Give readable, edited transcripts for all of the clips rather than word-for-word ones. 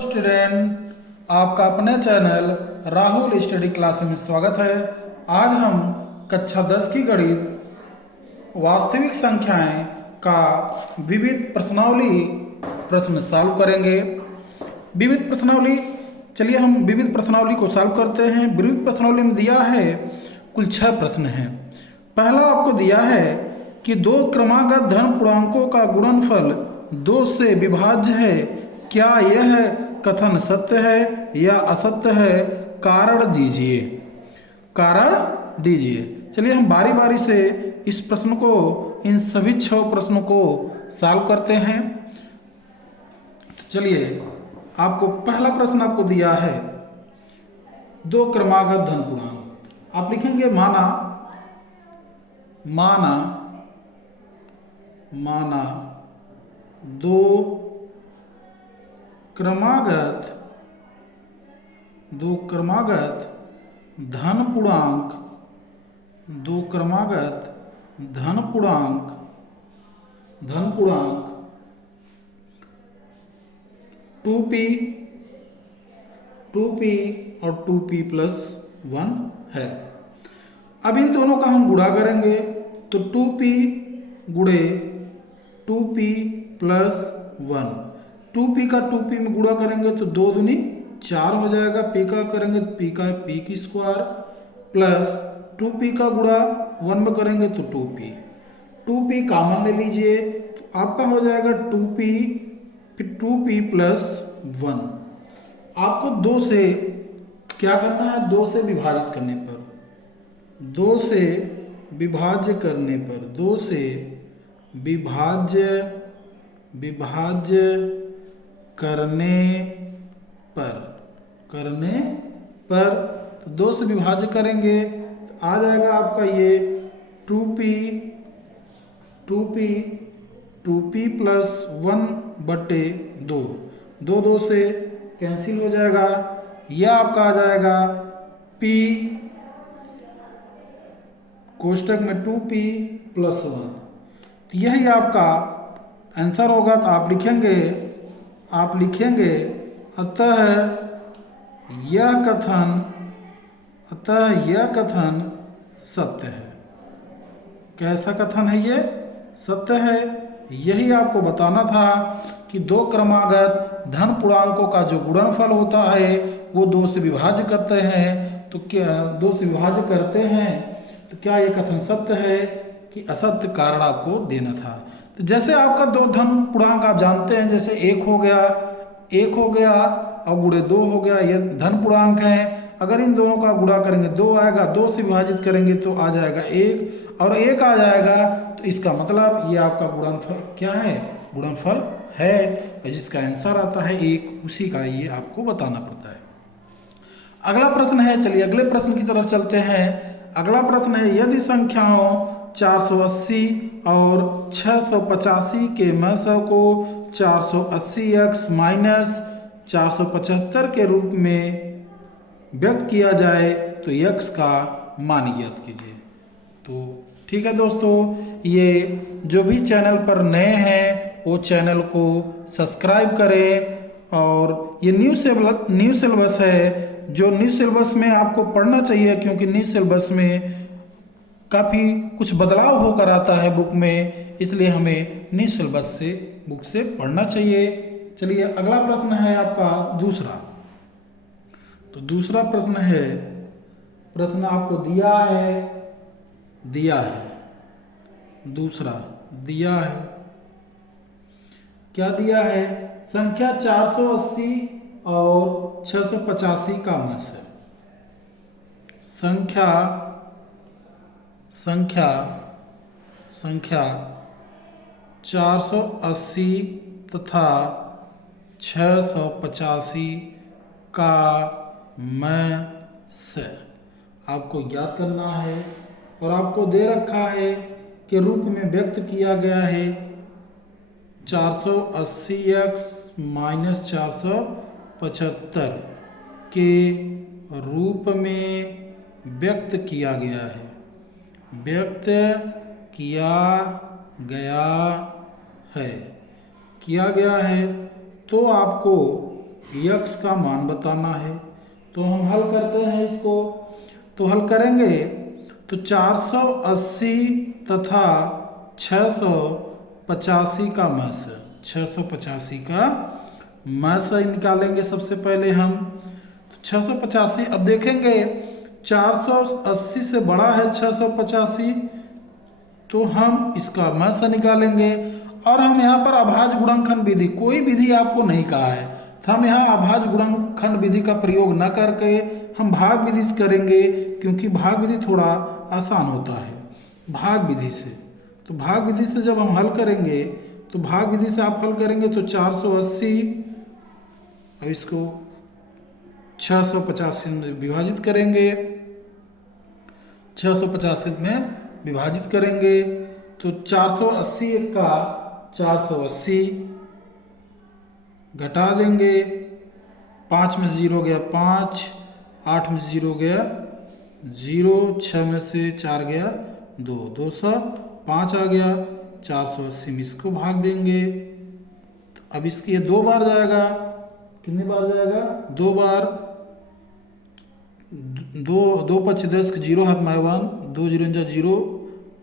Student, आपका अपने channel Rahul study class में स्वागत है। आज हम कक्षा 10 की गणित वास्तविक संख्याएं का विविध प्रश्नावली प्रश्न सॉल्व करेंगे। विविध प्रश्नावली, चलिए हम विविध प्रश्नावली को सॉल्व करते हैं। विविध प्रश्नावली में दिया है कुल 6 प्रश्न हैं। पहला आपको दिया है कि दो क्रमागत धन पूर्णांकों का गुणनफल 2 से विभाज्य है, क्या यह कथन सत्य है या असत्य है? कारण दीजिए। कारण दीजिए। चलिए हम बारी बारी से इस प्रश्न को, इन सभी 6 प्रश्नों को सॉल्व करते हैं। चलिए, आपको पहला प्रश्न आपको दिया है दो क्रमागत धन पूर्णांक। आप लिखेंगे माना माना माना दो क्रमागत धन पूर्णांक 2p और 2p+1 है। अब इन दोनों का हम गुणा करेंगे तो 2p गुणे 2p+1, 2p का 2p में गुणा करेंगे तो 2 दूनी 4 हो जाएगा। p का करेंगे तो p का p की स्क्वायर प्लस 2p का गुणा 1 में करेंगे तो 2p कॉमन ले लीजिए तो आपका हो जाएगा 2p, फिर 2p+1। आपको 2 से क्या करना है? 2 से विभाजित करने पर, 2 से विभाज्य करने पर, 2 से विभाज्य करने पर तो 2 से विभाज्य करेंगे तो आ जाएगा आपका ये 2p+1/2, 2 से कैंसिल हो जाएगा। यह आपका आ जाएगा p कोष्टक में 2p+1, तो यही आपका आंसर होगा। तो आप लिखेंगे अतः यह कथन सत्य है। कैसा कथन है ये? सत्य है। यही आपको बताना था कि दो क्रमागत धन पूर्णांकों का जो गुणनफल होता है वो 2 से विभाज्य करते हैं, तो क्या 2 से विभाज्य करते हैं तो क्या ये कथन सत्य है कि असत्य? कारण आपको देना था। तो जैसे आपका दो धन पूर्णांक आप जानते हैं, जैसे 1 हो गया और गुणे 2 हो गया, ये धन पूर्णांक हैं। अगर इन दोनों का गुणा करेंगे 2 आएगा, 2 से विभाजित करेंगे तो आ जाएगा 1 और 1 आ जाएगा, तो इसका मतलब ये आपका गुणनफल क्या है? गुणनफल है। और जिसका आंसर आता है 1, उसी का ये आपको बताना पड़ता है। अगला प्रश्न है, चलिए अगले प्रश्न की तरफ चलते हैं। अगला प्रश्न है, यदि संख्याओं 480 और 685 के मसों को 480x - 475 के रूप में व्यक्त किया जाए तो x का मान ज्ञात कीजिए। तो ठीक है दोस्तों, ये जो भी चैनल पर नए हैं वो चैनल को सब्सक्राइब करें। और ये न्यू सिलेबस है, जो न्यू सिलेबस में आपको पढ़ना चाहिए, क्योंकि न्यू सिलेबस में काफ़ी कुछ बदलाव होकर आता है बुक में, इसलिए हमें न्यू सिलेबस से बुक से पढ़ना चाहिए। चलिए अगला प्रश्न है आपका दूसरा। तो दूसरा प्रश्न है, प्रश्न आपको दिया है दूसरा दिया है, क्या दिया है? संख्या 480 और 685 का मस है। संख्या 480 तथा 685 का मस आपको ज्ञात करना है और आपको दे रखा है के रूप में व्यक्त किया गया है। 480x - 475 के रूप में व्यक्त किया गया है। तो आपको यक्स का मान बताना है। तो हम हल करते हैं इसको। तो हल करेंगे तो 480 तथा 685 का मस 685 का मस निकालेंगे सबसे पहले हम। तो 685 अब देखेंगे 480 से बड़ा है 685, तो हम इसका मस निकालेंगे। और हम यहाँ पर अभाज्य गुणनखंड विधि, कोई विधि आपको नहीं कहा है, तो हम यहाँ अभाज्य गुणनखंड विधि का प्रयोग न करके हम भाग विधि से करेंगे, क्योंकि भाग विधि थोड़ा आसान होता है भाग विधि से। तो भाग विधि से जब हम हल करेंगे, तो भाग विधि से आप हल करेंगे तो 480 और इसको 685 में विभाजित करेंगे, 685 में विभाजित करेंगे तो 480 का 480 घटा देंगे, 5 में से 0 गया 5, 8 में से 0 गया 0, 6 में से 4 गया 2, 205 आ गया। 480 में इसको भाग देंगे, तो अब इसकी ये 2 बार जाएगा, कितनी बार जाएगा 2 बार, 2 5 10 के 0 हाथ में 1, 2 0 0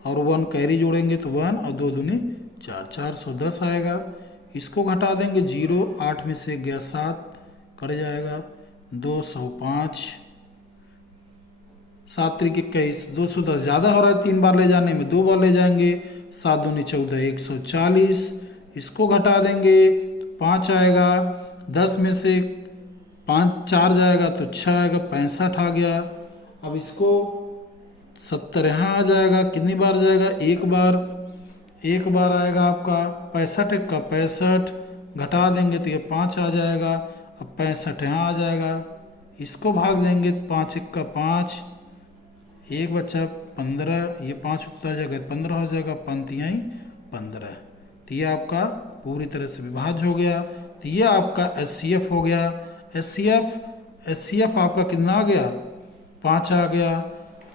और 1 कैरी जोड़ेंगे तो 1 और 2 दूनी 4, 410 आएगा। इसको घटा देंगे 0, 8 में से गया 7 कट जाएगा, 205, 7 त्रिक 21, 210 ज़्यादा हो रहा है, 3 बार ले जाने में 2 बार ले जाएंगे, 7 दूनी 14, 140, इसको घटा देंगे तो 5 आएगा, 10 में से 5 4 जाएगा तो 6 आएगा, 65 आ गया। अब इसको 70 यहाँ आ जाएगा, कितनी बार जाएगा एक बार आएगा आपका 65 का 65, घटा देंगे तो ये 5 आ जाएगा, अब 65 यहाँ आ जाएगा, इसको भाग देंगे 5 1 का 5, एक बच्चा 15, ये 5 उतर जाएगा 15 हो जाएगा, पंक्तियाँ 15, तो ये आपका पूरी तरह से विभाज्य हो गया। तो ये आपका HCF हो गया। HCF आपका कितना आ गया 5 आ गया।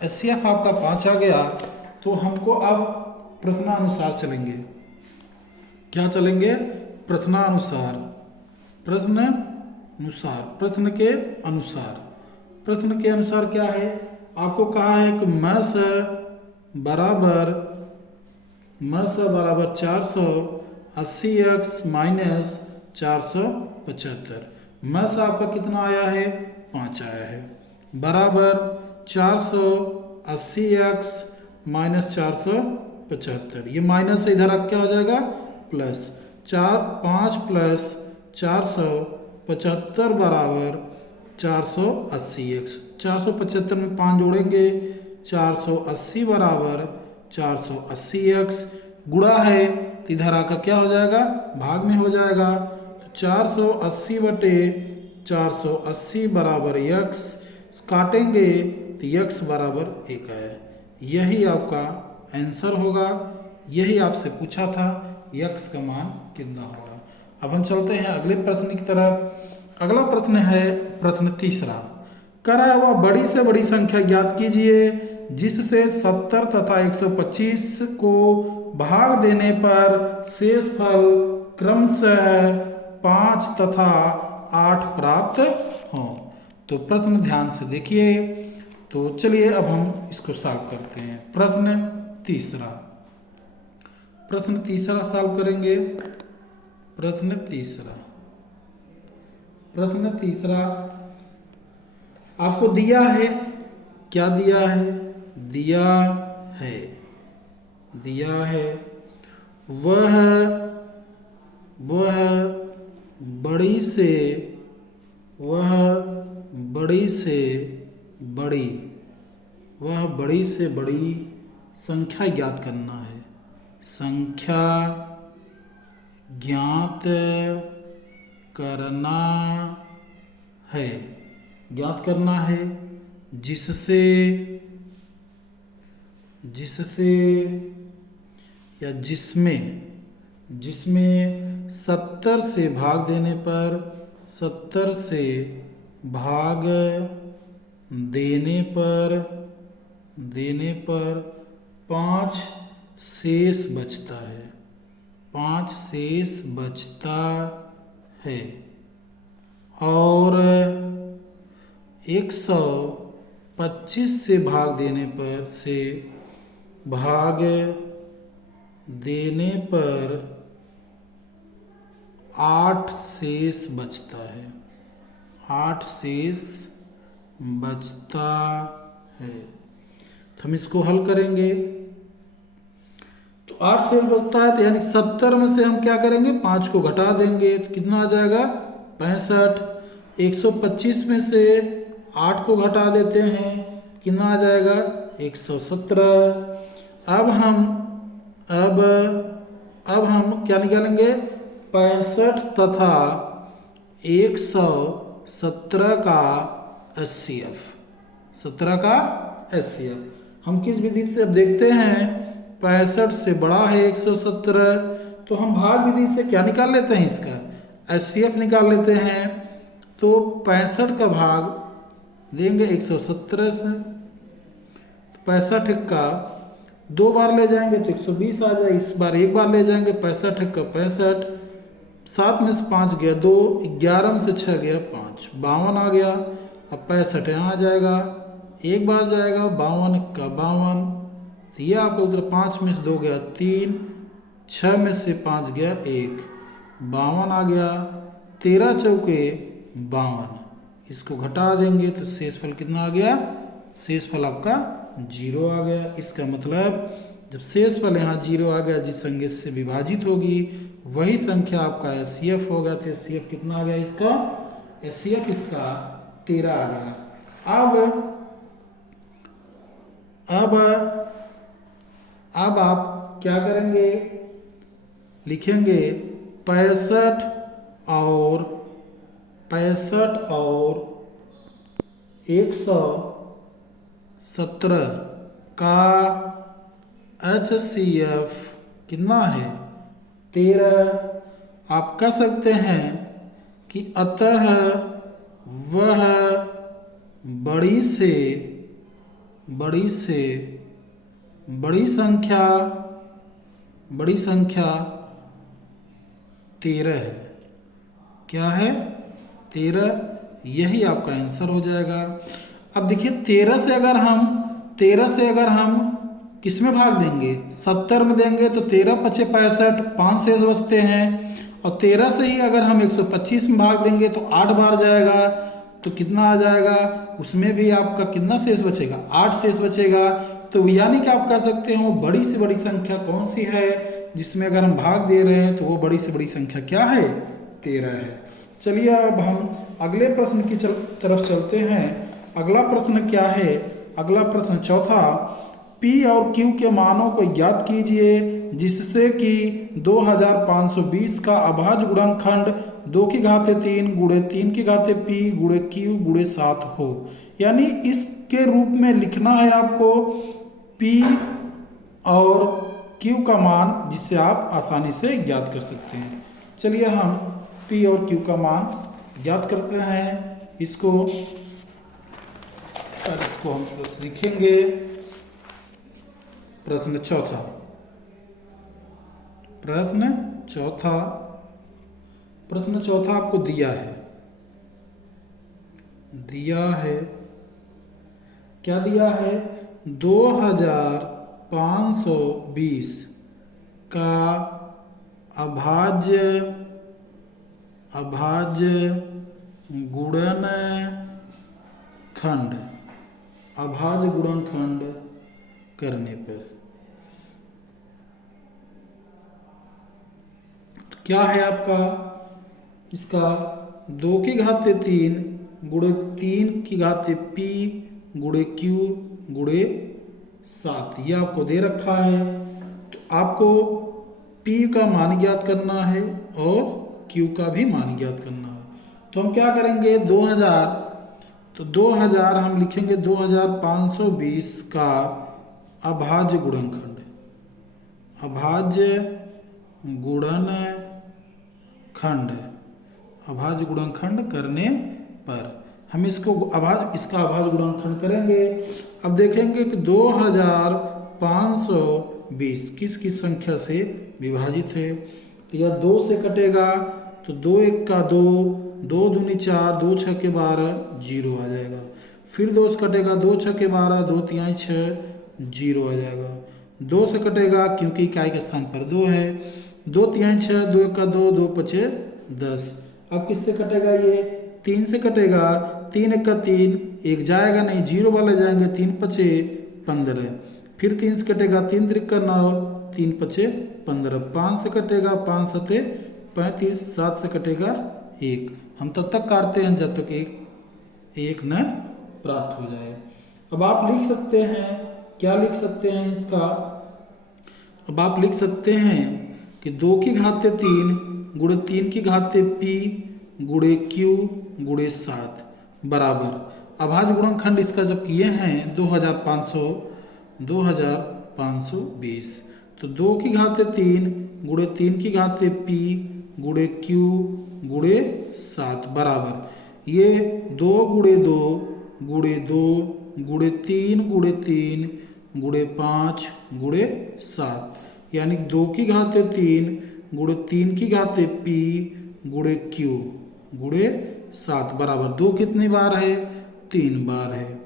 HCF आपका 5 आ गया। तो हमको अब प्रश्नानुसार चलेंगे। क्या चलेंगे? प्रश्नानुसार, प्रश्न के अनुसार। प्रश्न के अनुसार क्या है? आपको कहा है कि मस बराबर 480x माइनस 475। मस आपका कितना आया है? 5 आया है, बराबर 480x माइनस 475। ये माइनस से इधर अब क्या हो जाएगा? प्लस 5 प्लस 475 बराबर 480x। 475 में 5 जोड़ेंगे, 480 बराबर 480x। गुणा है तो इधर आकर क्या हो जाएगा? भाग में हो जाएगा। तो 480 बटे 480 बराबर x, काटेंगे तो x बराबर 1 है। यही आपका आंसर होगा। यही आपसे पूछा था, x का मान कितना होगा। अब हम चलते हैं अगले प्रश्न की तरफ। अगला प्रश्न है प्रश्न तीसरा। करा हुआ बड़ी से बड़ी संख्या ज्ञात कीजिए जिससे 70 तथा 125 को भाग देने पर शेष फल क्रमशः 5 तथा 8 प्राप्त हो। तो प्रश्न ध्यान से देखिए। तो चलिए अब हम इसको सॉल्व करते हैं। प्रश्न तीसरा सॉल्व करेंगे। प्रश्न तीसरा आपको दिया है, क्या दिया है? दिया है वह बड़ी से बड़ी संख्या ज्ञात करना है। संख्या ज्ञात करना है जिससे या जिसमें 70 से भाग देने पर 5 शेष बचता है। 5 शेष बचता है और 125 से भाग देने पर 8 शेष बचता है। 8 शेष बचता है। तो हम इसको हल करेंगे तो 8 शेष बचता है, तो यानी 70 में से हम क्या करेंगे, 5 को घटा देंगे तो कितना आ जाएगा 65। 125 में से 8 को घटा देते हैं, कितना आ जाएगा 117। अब हम क्या निकालेंगे, 65 तथा 117 का HCF। 17 का HCF हम किस विधि से अब देखते हैं, 65 से बड़ा है 117, तो हम भाग विधि से क्या निकाल लेते हैं, इसका HCF निकाल लेते हैं। तो 65 का भाग देंगे 117 से, तो 65 का 2 बार ले जाएंगे तो 120 आ जाए। इस बार एक बार ले जाएंगे, 65 का 65, 7 में से 5 गया 2, 11 में से 6 गया 5, 52 आ गया। अब 65 यहाँ आ जाएगा, एक बार जाएगा 52 का 52, तो ये आपका उधर 5 में से 2 गया 3, 6 में से 5 गया 1, 52 आ गया। 13 चौके 52, इसको घटा देंगे तो शेषफल कितना आ गया, शेषफल आपका 0 आ गया। इसका मतलब जब शेषफल यहाँ 0 आ गया, जिस संख्या से विभाजित होगी वही संख्या आपका HCF होगा। तो HCF कितना आ गया इसका, HCF इसका 13 आ गया। अब आप क्या करेंगे, लिखेंगे 65 और 117 का HCF कितना है 13। आप कह सकते हैं कि अतः वह बड़ी संख्या 13 है। क्या है 13, यही आपका आंसर हो जाएगा। अब देखिए 13 से अगर हम किस में भाग देंगे, 70 में देंगे तो 13 पचे 65, 5 शेष बचते हैं। और 13 से ही अगर हम 125 में भाग देंगे तो 8 बार जाएगा, तो कितना आ जाएगा, उसमें भी आपका कितना शेष बचेगा, 8 शेष बचेगा। तो यानी कि आप कह सकते हैं वो बड़ी से बड़ी संख्या कौन सी है, जिसमें अगर हम भाग दे रहे हैं तो वो बड़ी से बड़ी संख्या क्या है, 13 है। चलिए अब हम अगले प्रश्न की तरफ चलते हैं। अगला प्रश्न क्या है, अगला प्रश्न चौथा, P और Q के मानों को ज्ञात कीजिए जिससे कि 2520 का अभाज्य गुणनखंड 2 की घाते 3 गुणे 3 की घाते P गुणे Q गुणे 7 हो। यानी इसके रूप में लिखना है आपको P और Q का मान, जिससे आप आसानी से ज्ञात कर सकते हैं। चलिए हम P और Q का मान ज्ञात करते हैं। इसको हम लिखेंगे प्रश्न चौथा आपको दिया है क्या दिया है, 2520 का अभाज्य गुणनखंड करने पर क्या है आपका, इसका 2 की घाते 3 गुणे 3 की घाते P गुणे Q गुणे 7, ये आपको दे रखा है। तो आपको P का मान ज्ञात करना है और Q का भी मान ज्ञात करना है। तो हम क्या करेंगे, 2000 हम लिखेंगे 2520 का अभाज्य गुणनखंड करने पर हम इसका अभाज्य गुणनखंड करेंगे। अब देखेंगे कि 2520 किस संख्या से विभाजित है। तो यह 2 से कटेगा तो 2 1 का 2, दो दूनी 4, 2 छक्के 12, 0 आ जाएगा। फिर 2 से कटेगा, 2 छक्के 12, 2 तिहाई 6, 0 आ जाएगा। 2 से कटेगा क्योंकि इकाई के स्थान पर 2 है। 2 तिहाई 6, 2 का 2, 2 पचे 10। अब किससे कटेगा ये? 3 से कटेगा, 3 1 का 3, एक जाएगा नहीं, 0 वाले जाएंगे, 3 पचे 15। फिर 3 से कटेगा, 3 3 का 9, 3 पचे 15। 5 से कटेगा, 5 सते 35, 7 से कटेगा 1। हम तब तक काटते हैं जब तक एक न प्राप्त हो जाए। अब आप लिख सकते हैं, क्या लिख सकते हैं इसका? अब आप लिख सकते हैं कि 2 की घाते 3 गुणे 3 की घाते p गुणे q गुणे 7 बराबर अभाज्य गुणनखंड इसका जब किए हैं 2520, तो 2 की घाते 3 गुणे 3 की घाते p गुणे q गुणे 7 बराबर ये 2 गुणे 2 गुणे 2 गुणे 3 गुणे 3 गुणे 5 गुणे 7, यानी 2 की घाते 3 गुणे 3 की घाते p गुणे q गुणे 7 बराबर 2 कितनी बार है? 3 बार है।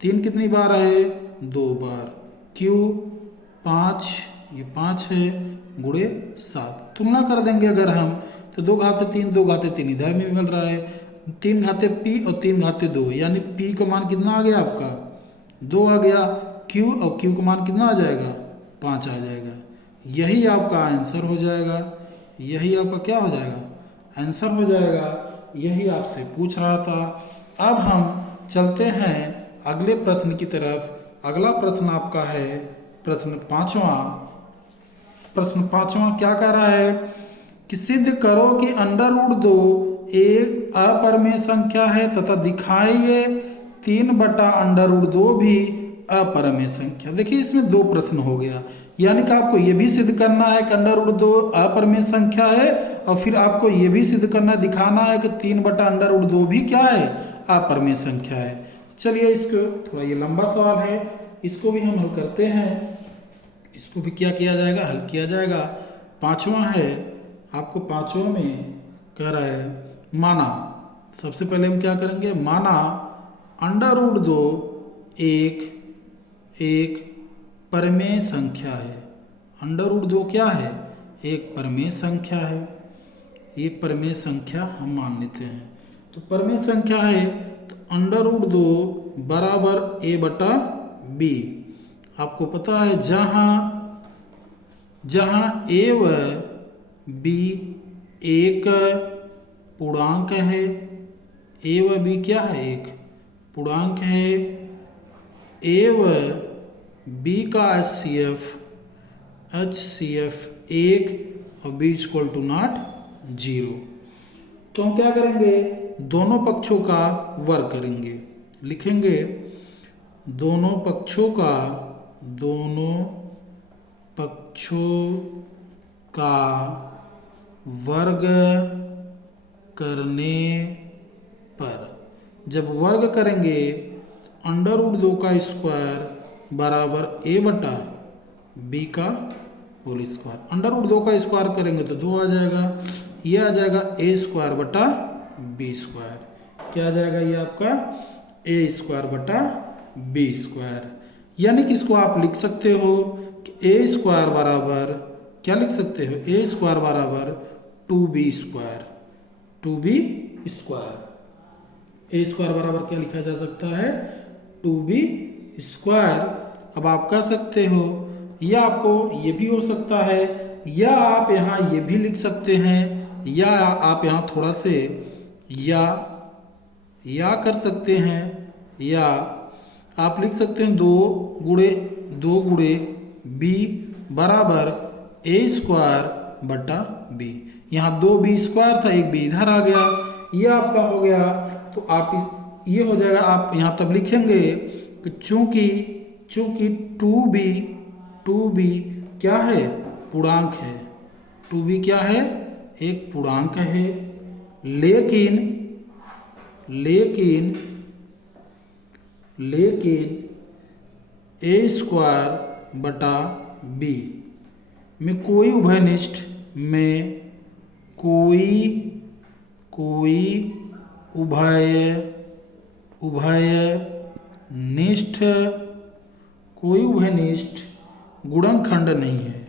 3 कितनी बार है? 2 बार। q 5, ये 5 है गुणे 7। तुलना कर देंगे अगर हम तो 2 घाते 3, 2 घाते 3 इधर में भी मिल रहा है। 3 घाते p और 3 घाते 2, यानी p का मान कितना आ गया आपका? 2 आ गया। q और q का मान कितना आ जाएगा? 5 आ जाएगा। यही आपका आंसर हो जाएगा। यही आपका क्या हो जाएगा? आंसर हो जाएगा। यही आपसे पूछ रहा था। अब हम चलते हैं अगले प्रश्न की तरफ। अगला प्रश्न आपका है प्रश्न 5वां। प्रश्न 5वां क्या कह रहा है कि सिद्ध करो कि √2 एक अपरिमेय संख्या है तथा दिखाइए 3/√2 भी अपरिमेय संख्या। देखिए इसमें 2 प्रश्न हो गया, यानी कि आपको ये भी सिद्ध करना है कि √2 अपरिमेय संख्या है और फिर आपको ये भी सिद्ध करना दिखाना है कि 3/√2 भी क्या है? अपरिमेय संख्या है। चलिए इसको थोड़ा ये लंबा सवाल है, इसको भी हम हल करते हैं। इसको भी क्या किया जाएगा? हल किया जाएगा। 5वां है, आपको 5वां में कह रहा है माना। सबसे पहले हम क्या करेंगे? माना √2 एक परिमेय संख्या है। √2 क्या है? एक परिमेय संख्या है। ये परिमेय संख्या हम मान लेते हैं। तो परिमेय संख्या है तो √2 बराबर a/b। आपको पता है जहाँ a व b एक पूर्णांक है, a व b क्या है? एक पूर्णांक है। a व b का HCF 1 और b = 0। तो हम क्या करेंगे? दोनों पक्षों का वर्ग करेंगे। लिखेंगे दोनों पक्षों का वर्ग करने पर, जब वर्ग करेंगे √2 का स्क्वायर बराबर a/b का होल स्क्वायर। √2 का स्क्वायर करेंगे तो 2 आ जाएगा। ये आ जाएगा a²/b²। क्या आ जाएगा? ये आपका a²/b²। यानी कि इसको आप लिख सकते हो कि a² बराबर क्या लिख सकते हो? a² बराबर 2b²। 2b²। a² बराबर क्या लिखा जा सकता है? 2b²। अब आप कह सकते हो, या आपको ये भी हो सकता है, या आप यहाँ ये भी लिख सकते हैं, या आप यहाँ थोड़ा से या कर सकते हैं, या आप लिख सकते हैं 2 गुणे b बराबर a²/b। यहाँ 2b² था, एक b इधर आ गया, ये आपका हो गया। तो आप ये हो जाएगा। आप यहाँ तब लिखेंगे कि चूंकि 2b क्या है? पूर्णांक है। 2b क्या है? एक पूर्णांक है। लेकिन a²/b में कोई कोई उभयनिष्ठ गुणनखंड नहीं है।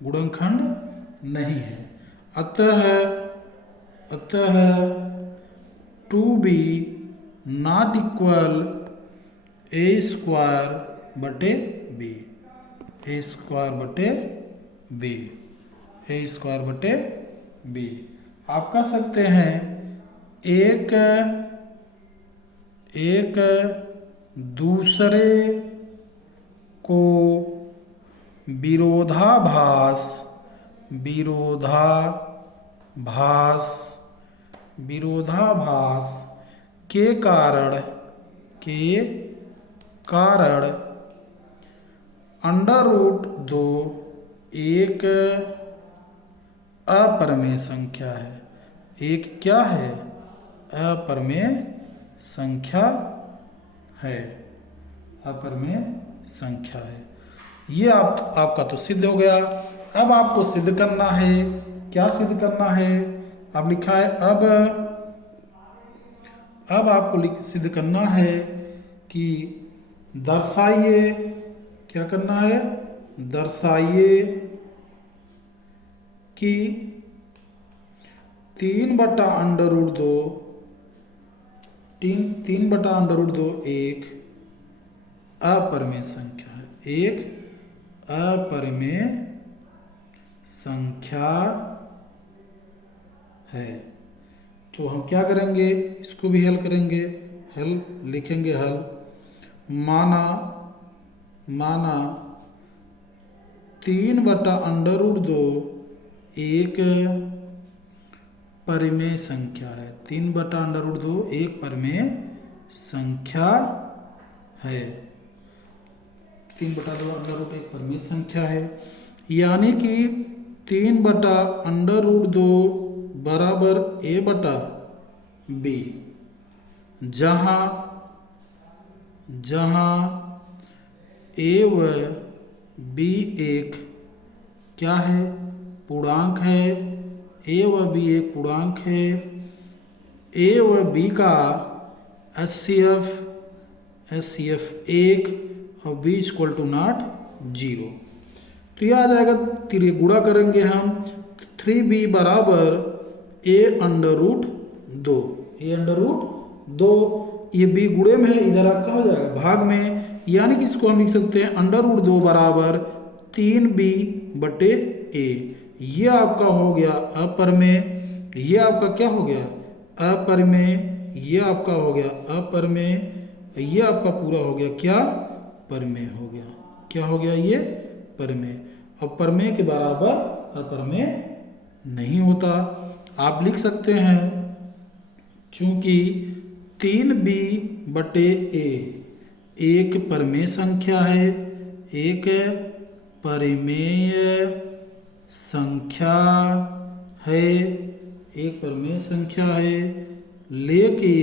गुणनखंड नहीं है। अतः two B not equal A square बटे बी। आप कह सकते हैं एक दूसरे को विरोधाभास के कारण अंडर रूट 2 एक अपरिमेय संख्या है। एक क्या है? अपरिमेय संख्या है। ये आपका तो सिद्ध हो गया। अब आपको सिद्ध करना है। क्या सिद्ध करना है? अब लिखा है अब आपको सिद्ध करना है कि दर्शाइए। क्या करना है? दर्शाइए कि 3/√2 एक अपरिमेय संख्या है। एक अपरिमेय संख्या है। तो हम क्या करेंगे? इसको भी हल करेंगे। लिखेंगे हल। माना 3/√2 एक परिमेय संख्या है। 3/√2 एक परिमेय संख्या है। 3/√2 एक परिमेय संख्या है। यानी कि 3/√2 बराबर a बटा b, जहाँ a व b एक क्या है? पूर्णांक है। a व b एक पूर्णांक है। a व b का HCF 1 और b = 0। तो यह आ जाएगा। फिर ये गुणा करेंगे हम। 3b बराबर a√2। ये b गुणे में है, इधर आपका हो जाएगा भाग में। यानी कि इसको हम लिख सकते हैं √2 बराबर 3b/a। ये आपका हो गया अपरिमेय। ये आपका क्या हो गया? अपरिमेय। ये आपका हो गया अपरिमेय। ये आपका पूरा हो गया क्या? परिमेय हो गया। क्या हो गया? ये परिमेय। और परिमेय के बराबर अपरिमेय नहीं होता। आप लिख सकते हैं चूंकि 3b/a एक परिमेय संख्या है। एक परिमेय संख्या है। लेकिन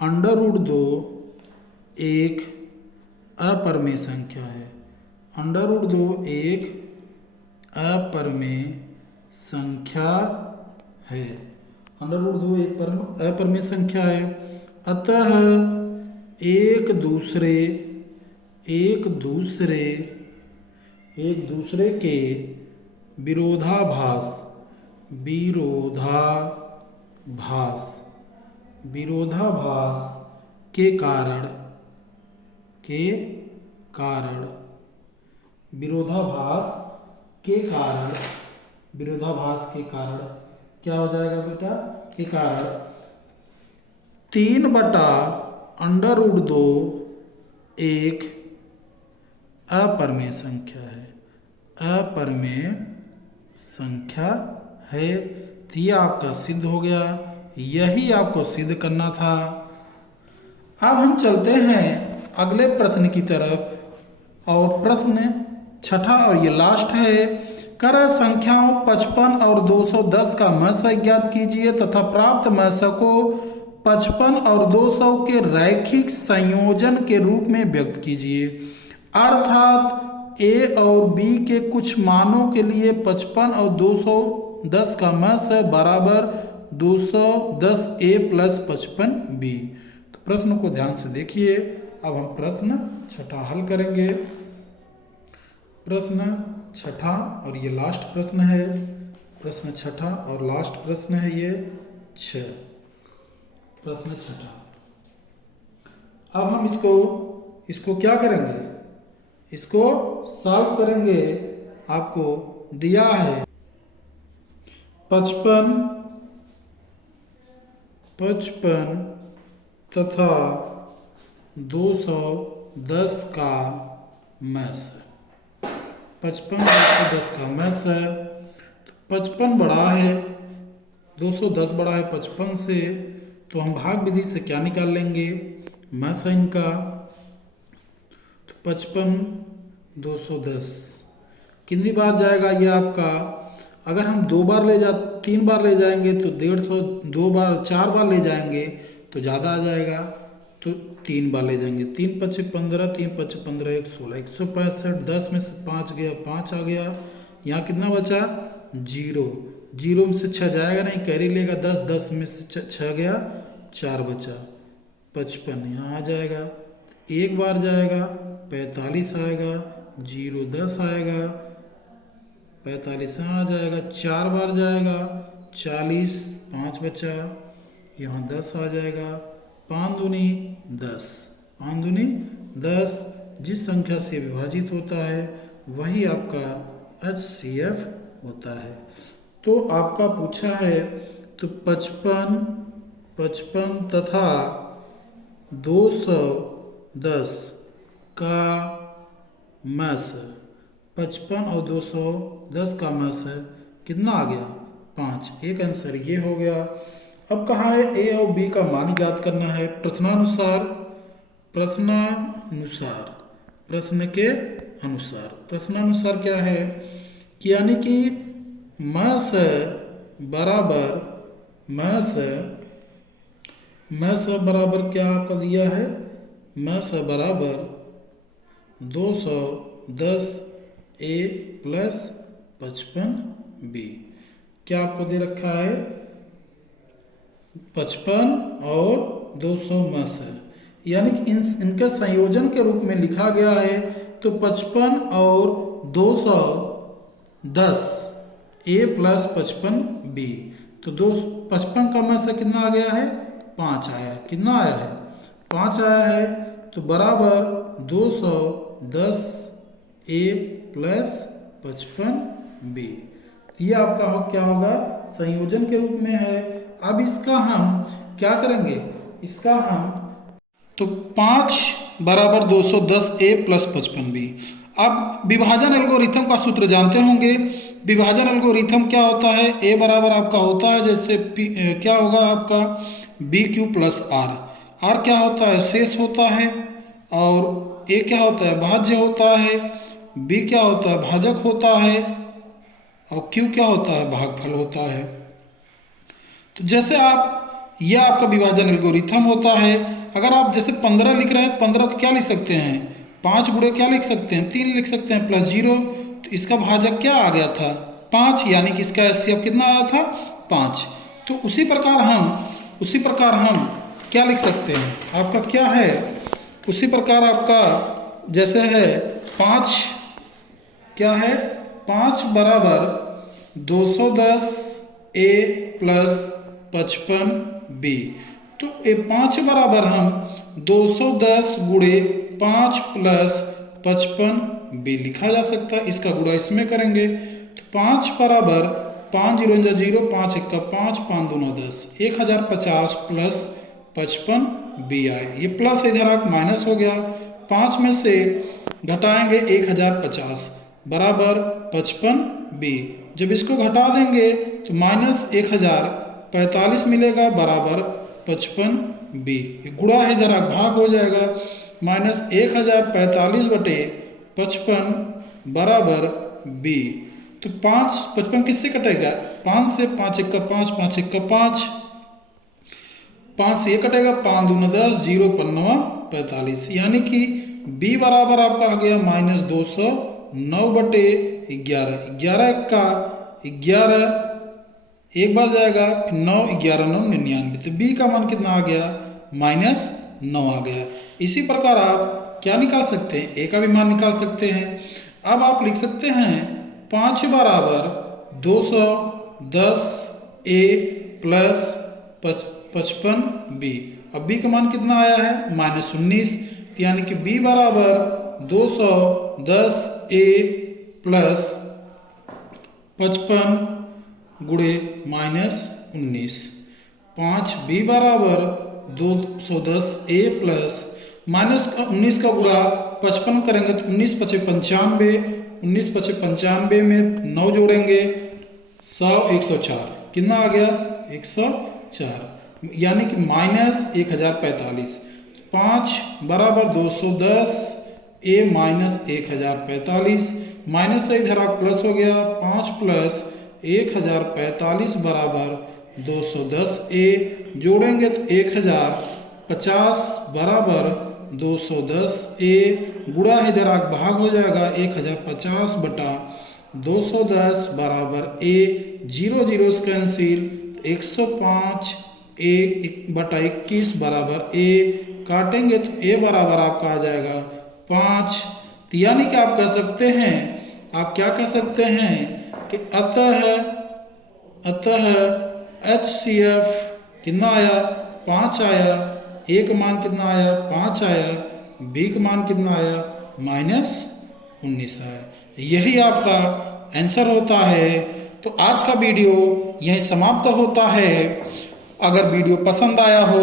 √2 एक अपरिमेय संख्या है। √2 एक अपरिमेय संख्या है। √2 एक अपरिमेय संख्या है। अतः एक दूसरे के विरोधाभास के कारण क्या हो जाएगा बेटा? के कारण 3/√2 एक अपरिमेय संख्या है। तो ये आपका सिद्ध हो गया। यही आपको सिद्ध करना था। अब हम चलते हैं अगले प्रश्न की तरफ। और प्रश्न छठा और ये लास्ट है। क्रय संख्याओं 55 और 210 का महर्षक ज्ञात कीजिए तथा प्राप्त महर्षक को 55 और 200 के रैखिक संयोजन के रूप में व्यक्त कीजिए। अर्थात ए और बी के कुछ मानों के लिए 55 और 210 का मस बराबर 210 ए प्लस 55 बी। तो प्रश्न को ध्यान से देखिए। अब हम प्रश्न छठा हल करेंगे। प्रश्न छठा और ये लास्ट प्रश्न है। प्रश्न छठा और लास्ट प्रश्न है ये 6। प्रश्न छठा। अब हम इसको क्या करेंगे? इसको सॉल्व करेंगे। आपको दिया है 55 तथा 210 का मैस। 55 210 का मैस है। तो 55 बड़ा है, 210 बड़ा है 55 से, तो हम भाग विधि से क्या निकाल लेंगे? मैस है इनका। तो 55 210 कितनी बार जाएगा ये आपका? अगर हम 3 बार ले जाएंगे तो 150, 2 बार 4 बार ले जाएंगे तो ज़्यादा आ जाएगा, तो 3 बार ले जाएंगे। 3 पच्चे 15, 3 पच्चे 15, 116, 165। 10 में से 5 गया, 5 आ गया। यहाँ कितना बचा? 0। 0 में से 6 जाएगा नहीं, कैरी लेगा 10। 10 में से 6 गया, 4 बचा। 55 यहाँ आ जाएगा, 1 बार जाएगा 45 आएगा, 0 10 आएगा, 45 यहाँ आ जाएगा। 4 बार जाएगा 40, 5 बचा, यहाँ 10 आ जाएगा। 5 दूनी 10, 5 दूनी 10। जिस संख्या से विभाजित होता है वही आपका HCF होता है। तो आपका पूछा है तो 55 तथा 210 का मैस। 55 और 210 का मैस है कितना आ गया? 5। एक आंसर ये हो गया। अब कहा है ए और बी का मान ज्ञात करना है प्रश्न के अनुसार। प्रश्नानुसार क्या है कि यानी कि मैस बराबर क्या आपका दिया है? मैस बराबर 210 ए प्लस 55 बी। क्या आपको दे रखा है? 55 और 200 मैस है, यानी कि इनके संयोजन के रूप में लिखा गया है। तो 55 और 210 ए प्लस 55 बी। तो 55 का मैस कितना आ गया है? 5 आया। कितना आया है? 5 आया है। तो बराबर 210 ए प्लस 55 बी। ये आपका क्या होगा? संयोजन के रूप में है। अब इसका हम क्या करेंगे? इसका हम तो 5 बराबर 210 ए प्लस 55 बी। अब विभाजन एल्गोरिथम का सूत्र जानते होंगे। विभाजन एल्गोरिथम क्या होता है? ए बराबर आपका होता है जैसे क्या होगा आपका? B Q plus R. R क्या होता है? शेष होता है। और ए क्या होता है? भाज्य होता है। बी क्या होता है? भाजक होता है। और क्यू क्या होता है? भागफल होता है। तो जैसे यह आपका विभाजन एल्गोरिथम होता है। अगर आप जैसे 15 लिख रहे हैं, 15 को क्या लिख सकते हैं? 5 गुणे क्या लिख सकते हैं? 3 लिख सकते हैं प्लस 0। तो इसका भाजक क्या आ गया था? 5, यानी कि इसका HCF कितना आया था? 5। तो उसी प्रकार हम क्या लिख सकते हैं? आपका क्या है? उसी प्रकार आपका जैसे है 5 क्या है? 5 बराबर 210 ए प्लस 55 बी। तो ये 5 बराबर हम 210 गुणे 5 प्लस 55 बी लिखा जा सकता है। इसका गुणा इसमें करेंगे तो 5 बराबर 5 0 0, 5 1 5, 5 2 10, 1050 प्लस 55 बी आए। ये प्लस इधर आप माइनस हो गया। 5 में से घटाएंगे 1050 बराबर 55 बी। जब इसको घटा देंगे तो माइनस 1045 मिलेगा बराबर 55 बी। गुणा है जरा भाग हो जाएगा। माइनस 1045 बटे 55 बराबर बी। तो 55 किससे कटेगा? 5 से। 5 1 5, 5 1 5, 5 से ये कटेगा, 5 दूना 10, 0 पंनवा 45, यानी कि b बराबर आपका आ गया -209/11। 11 का 11 एक बार जाएगा, फिर 9 11 9 99, तो b का मान कितना आ गया, -9 आ गया। इसी प्रकार आप क्या निकाल सकते हैं, a का भी मान निकाल सकते हैं। अब आप लिख सकते हैं 5 बराबर 210a प्लस 55b। अब b का मान कितना आया है, -19, यानी कि b बराबर 210a प्लस 55 गुणे -19। 5b बराबर 210a प्लस -19 का गुणा 55 करेंगे तो 19 × 5 = 95, 19 × 5 = 95 में 9 जोड़ेंगे 100 104, कितना आ गया 104, यानी कि -1045। 5 बराबर 210a माइनस 1045, माइनस से इधर आप प्लस हो गया, 5 + 1045 बराबर 210a, जोड़ेंगे तो 1050 बराबर 210a, गुणा इधर आग भाग हो जाएगा, 1050/210 बराबर a, 0 0 कैंसिल, 105/21 बराबर a, काटेंगे तो a बराबर आपका आ जाएगा 5। यानी कि आप कह सकते हैं, आप क्या कह सकते हैं कि अतः HCF कितना आया, 5 आया, a का मान कितना आया, 5 आया, b का मान कितना आया, -19 आया। यही आपका आंसर होता है। तो आज का वीडियो यहीं समाप्त होता है। अगर वीडियो पसंद आया हो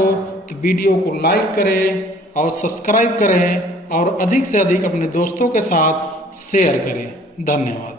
तो वीडियो को लाइक करें और सब्सक्राइब करें और अधिक से अधिक अपने दोस्तों के साथ शेयर करें। धन्यवाद।